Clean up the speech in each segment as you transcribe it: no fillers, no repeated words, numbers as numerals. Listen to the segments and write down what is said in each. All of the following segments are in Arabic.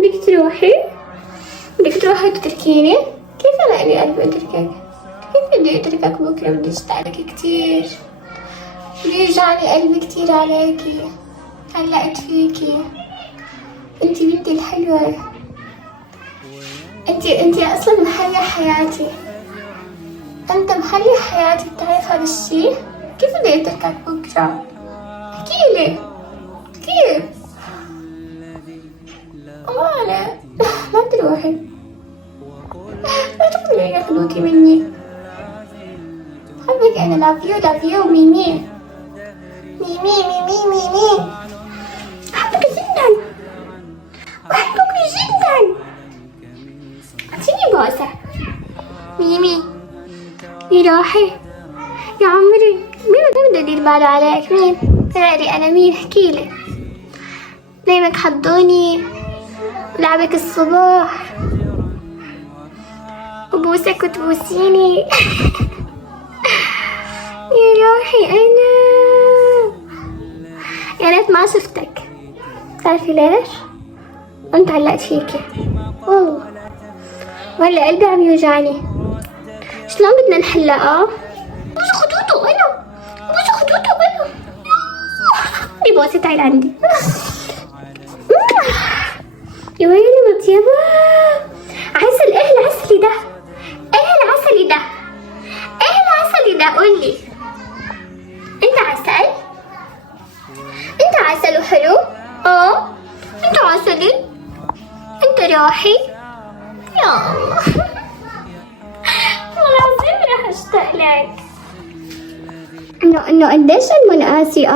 بدك تروحي؟ بدك تروحي تتركيني؟ كيف أنا إلي قلب أتركك؟ كيف بدي أتركك بكرة؟ بدي أشتاقلك كتير، بيوجعني قلبي كتير عليكي، علقت فيكي، انتي بنتي الحلوة، انتي أصلا محلي حياتي، انت محلي حياتي، بتعرف هذا الشي؟ كيف بدي أتركك بكرة؟ احكيلي كيف؟ أمانة لا تروحي، لا تقولي ياخدوكي مني، حبك أنا. لاف يو ميمي أحبك جدا، أحبك جدا، أعطيني بوسة ميمي. يا روحي يا عمري، مين بده يدير باله عليك؟ مين غيري أنا؟ مين؟ احكيلي. نايمك حضوني ولعبك الصبح وبوسك وتبوسيني. يا روحي أنا يا ريت ما شفتك. تعرفي ليش؟ أنت علقت فيكي والله، وهلا قلبي عم يوجعني. شلون بدنا نحلها؟ بوس خدوده أنا، بوس خدوده أنا. دي بوسة تعي لعندي. يا ويلي مطيبة، عسل. ايه العسلي ده؟ ايه العسلي ده؟ ايه العسلي ده؟ قولي. انت عسل؟ انت عسل وحلو؟ انت عسلي، انت روحي. يا الله والله العظيم راح اشتاق لك. انه قديش المن قاسي.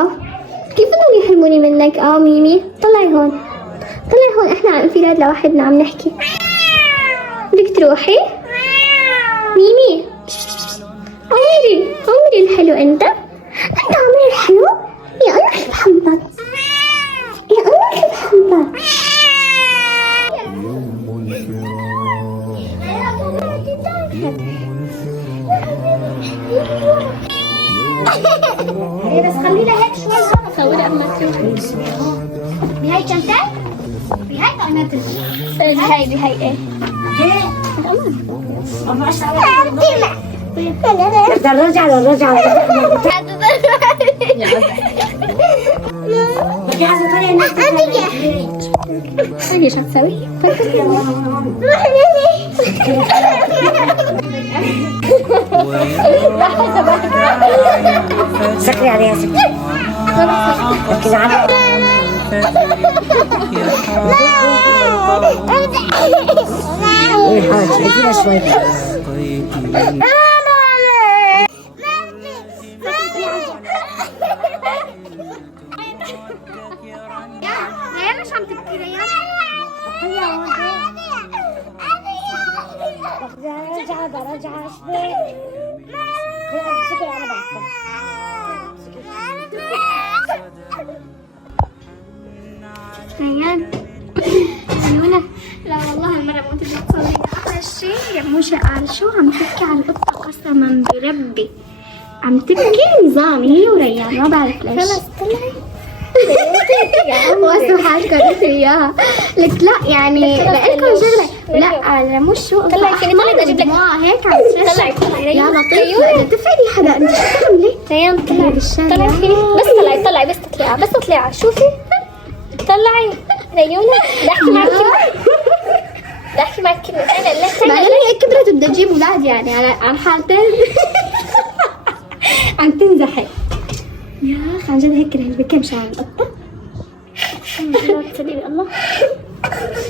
كيف بدهم يحرموني منك؟ ميمي طلعي هون، طلعي هون، احنا عن انفراد لوحدنا عم نحكي. بدك تروحي؟ ميمي عمري الحلو، انت عمري الحلو. يا الله شو بحبك، يا الله شو بحبك. بس خلينا هيك شوي هون صورها اما تروحي. بهاي كنتك؟ بهاي طعمات بهاي ايه؟ رجع هاي شو تسوي؟ سكري عليها سكري. ركزي على شايفينها شوي. يا مش عم تبكي ريان؟ رجع شوي. سكري على بعض. ريان عيونك. لا والله المرة ما تبي تصلي. أحلى شيء يا موشة عارشو عم تبكي على القطة، قسما بربي عم تبكي نظامي هي وريان، ما بعرف ليش. خلص طلعي. واسمع حالكم قلت اياها لك لا يعني لكم شغله. لا مش شو طلعي فيني، ما بدي اجيب لك هيك عم طلعي يا لطيفه تفعلي حدا انت شو بتعملي؟ ريان طلعي فيني، بس طلعي بس تطلعي شوفي طلعي ريونة. بدي احكي معك كلمتين. بعدين هي كبرت وبدها تجيب اولاد يعني على حالتين. عم تنزحي يا اخي عن جد هيك بكم شعر القطه. تصدقي الله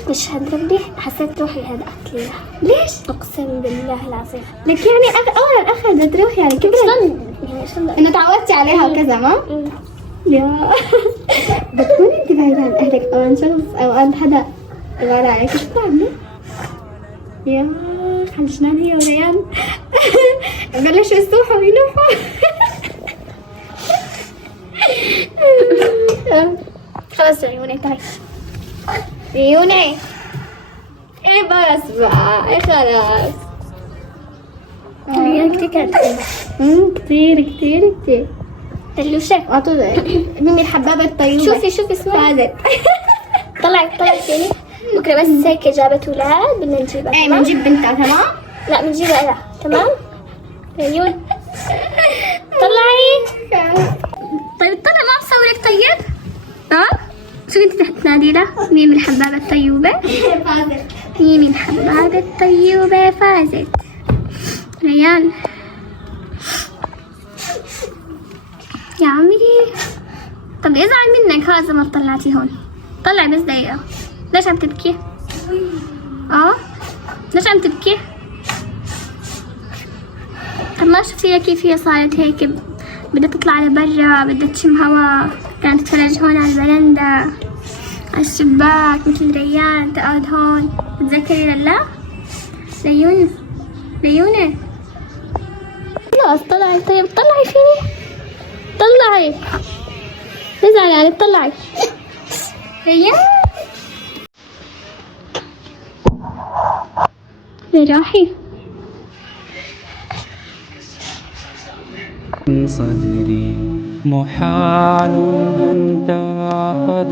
مشهد ربي حسيت روحي هدأت لي. ليش؟ اقسم بالله العظيم. لك يعني اول اخذت روحي يعني كبرت شلون انه تعودتي عليها وكذا ما؟ يا بتكوني انت بعيدة عن اهلك او عن شخص او عن حدا غير عليك شو بتعملي؟ يا خلشنان هي وريان بلشوا يصوحوا ويلوحوا. خلاص عيوني تعي عيوني ايه بس بقى ايه خلاص. ريان كتير كانت كتير تلوشة. ميمي الحبابة الطيوبة. شوفي اسمعي. فازت. طلعي فيني. فكرة بس هيك جابت ولاد بدنا نجيبها. ايه تمام؟ بنجيب بنتها تمام. لا بنجيبها لا. تمام عيون. طلعي. طيب طلع ما بصورك طيب؟ اه شو انت رح تنادي لها؟ مين الحبابة الطيوبة؟ فازت. مين الحبابة الطيوبة فازت؟ ريان يا عمي. طب ازعل منك هذا ما طلعتي هون. طلعي بس دقيقة. ليش عم تبكي؟ ليش عم تبكي؟ طب ما شفتيها كيف هي صارت هيك بدها تطلع لبرا، بدها تشم هوا، كانت تتفرج هون على البرندة على الشباك مثل ريان تقعد هون. تتذكري لا؟ ريونة خلاص طلعي. طيب طلعي فيني. طلعي. تزعلي يعني طلعي. ريان راحي. صدري محال أن تعقد